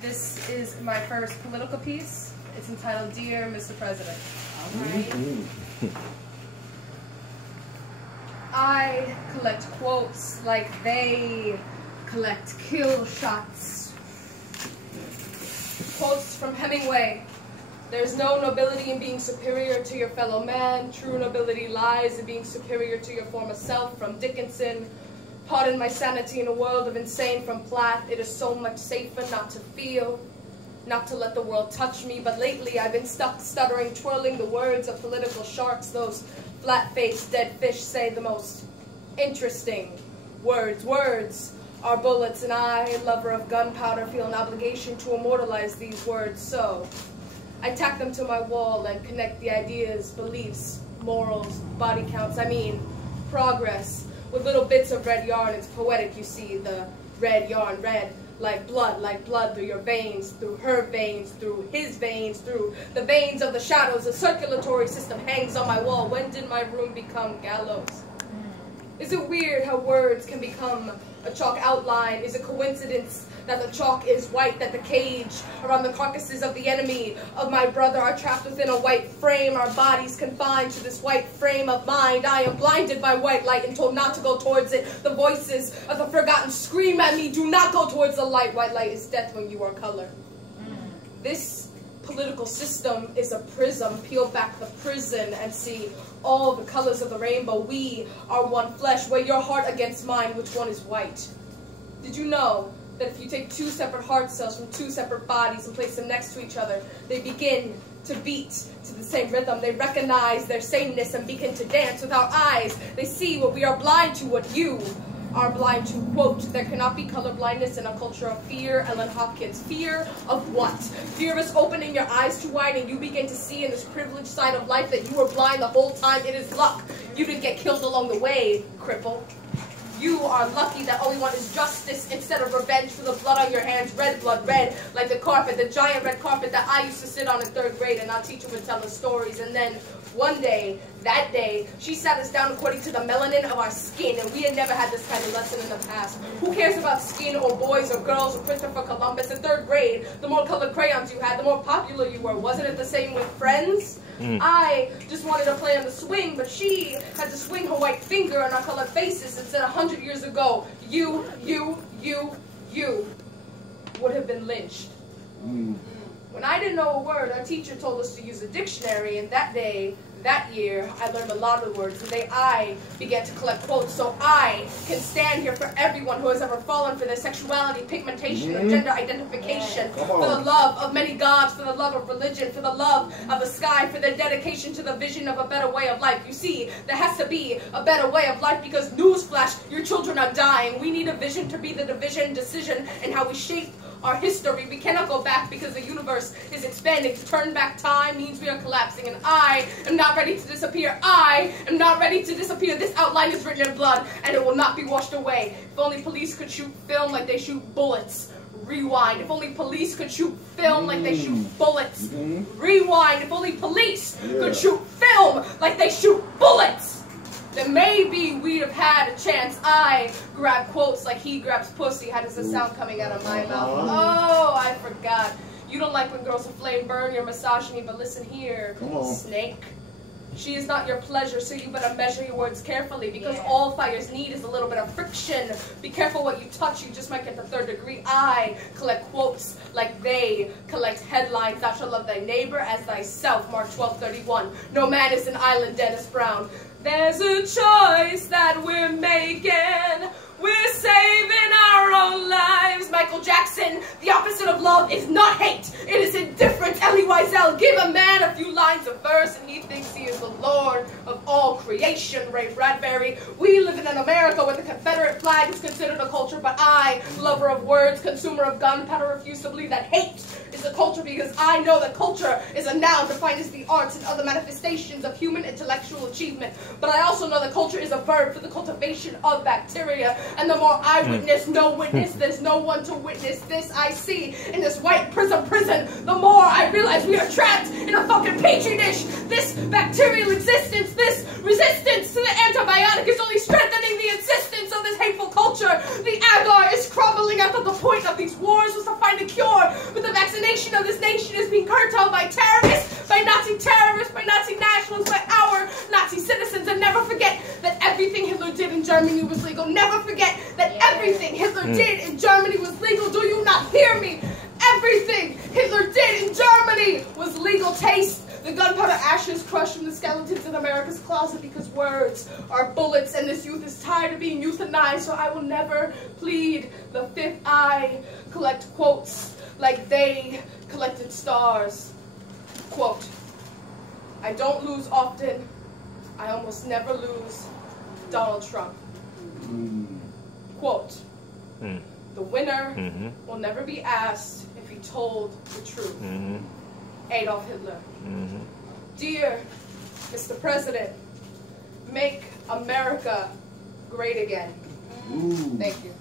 This is my first political piece. It's entitled, Dear Mr. President. All right. I collect quotes like they collect kill shots. Quotes from Hemingway. There's no nobility in being superior to your fellow man. True nobility lies in being superior to your former self. From Dickinson. Pardon my sanity in a world of insane. From Platt. It is so much safer not to feel, not to let the world touch me. But lately I've been stuck stuttering, twirling the words of political sharks. Those flat-faced dead fish say the most interesting words. Words are bullets, and I, lover of gunpowder, feel an obligation to immortalize these words. So I tack them to my wall and connect the ideas, beliefs, morals, body counts, progress, with little bits of red yarn. It's poetic, you see, the red yarn, red like blood through your veins, through her veins, through his veins, through the veins of the shadows. The circulatory system hangs on my wall. When did my room become gallows? Is it weird how words can become a chalk outline? Is it coincidence that the chalk is white, that the cage around the carcasses of the enemy of my brother are trapped within a white frame, our bodies confined to this white frame of mind? I am blinded by white light and told not to go towards it. The voices of the forgotten scream at me, do not go towards the light. White light is death when you are color. This political system is a prism. Peel back the prison and see all the colors of the rainbow. We are one flesh. Weigh your heart against mine. Which one is white? Did you know that if you take two separate heart cells from two separate bodies and place them next to each other, they begin to beat to the same rhythm? They recognize their sameness and begin to dance. With our eyes, they see what we are blind to, what you are blind to. Quote, there cannot be color blindness in a culture of fear. Ellen Hopkins. Fear of what? Fear of us opening your eyes too wide and you begin to see in this privileged side of life that you were blind the whole time. It is luck. You didn't get killed along the way, cripple. You are lucky that all you want is justice instead of revenge for the blood on your hands. Red blood, red like the carpet, the giant red carpet that I used to sit on in 3rd grade, and our teacher would tell us stories. And then one day, that day, she sat us down according to the melanin of our skin, and we had never had this kind of lesson in the past. Who cares about skin or boys or girls or Christopher Columbus? In 3rd grade, the more colored crayons you had, the more popular you were. Wasn't it the same with friends? I just wanted to play on the swing, but she had to swing her white finger on our colored faces and said 100 years ago, you would have been lynched. When I didn't know a word, our teacher told us to use a dictionary, and that day, that year, I learned a lot of words. Today, I began to collect quotes so I can stand here for everyone who has ever fallen for their sexuality, pigmentation, or gender identification, for the love of many gods, for the love of religion, for the love of the sky, for their dedication to the vision of a better way of life. You see, there has to be a better way of life because, newsflash, your children are dying. We need a vision to be the decision in how we shape our history. We cannot go back because the universe is expanding. To turn back time means we are collapsing, and I am not ready to disappear. I am not ready to disappear. This outline is written in blood, and it will not be washed away. If only police could shoot film like they shoot bullets. Rewind. If only police could shoot film like they shoot bullets. Rewind. If only police could shoot film like they shoot bullets, then maybe we'd have had a chance. I grab quotes like he grabs pussy. How does the sound coming out of my mouth? Oh, I forgot. You don't like when girls with flame burn your misogyny, but listen here, snake. She is not your pleasure, so you better measure your words carefully, because all fires need is a little bit of friction. Be careful what you touch, you just might get the 3rd degree. I collect quotes like they collect headlines. Thou shalt love thy neighbor as thyself, Mark 12:31. No man is an island, Dennis Brown. There's a choice that we're making. We're saving our own lives. Michael Jackson. The opposite of love is not hate. It is indifference. Elie Wiesel. Give a man a few lines of verse and he thinks he is the Lord of all creation. Ray Bradbury. We live in an America where the Confederate flag is considered a culture, but I, lover of words, consumer of gunpowder, refuse to believe that hate is a culture, because I know that culture is a noun defined as the arts and other manifestations of human intellectual achievement. But I also know that culture is a verb for the cultivation of bacteria. And the more I witness, no witness, there's no one to witness this I see in this white prison, the more I realize we are trapped in a fucking petri dish. This bacterial existence, this resistance to the antibiotic is only strengthening the insistence of this hateful culture. The agar is crumbling. I thought the point of these wars was to find a cure, destination of this nation is being curtailed by terrorists, by Nazi terrorists, by Nazi nationals, by our Nazi citizens. And never forget that everything Hitler did in Germany was legal. Never forget that everything Hitler did in Germany was legal. Do you not hear me? Everything Hitler did in Germany was legal. Taste the gunpowder ashes crushed from the skeletons in America's closet, because words are bullets and this youth is tired of being euthanized. So I will never plead the fifth eye. Collect quotes like they collected stars. Quote, I don't lose often. I almost never lose. Donald Trump. Quote, the winner will never be asked if he told the truth. Adolf Hitler. Dear Mr. President, make America great again. Thank you.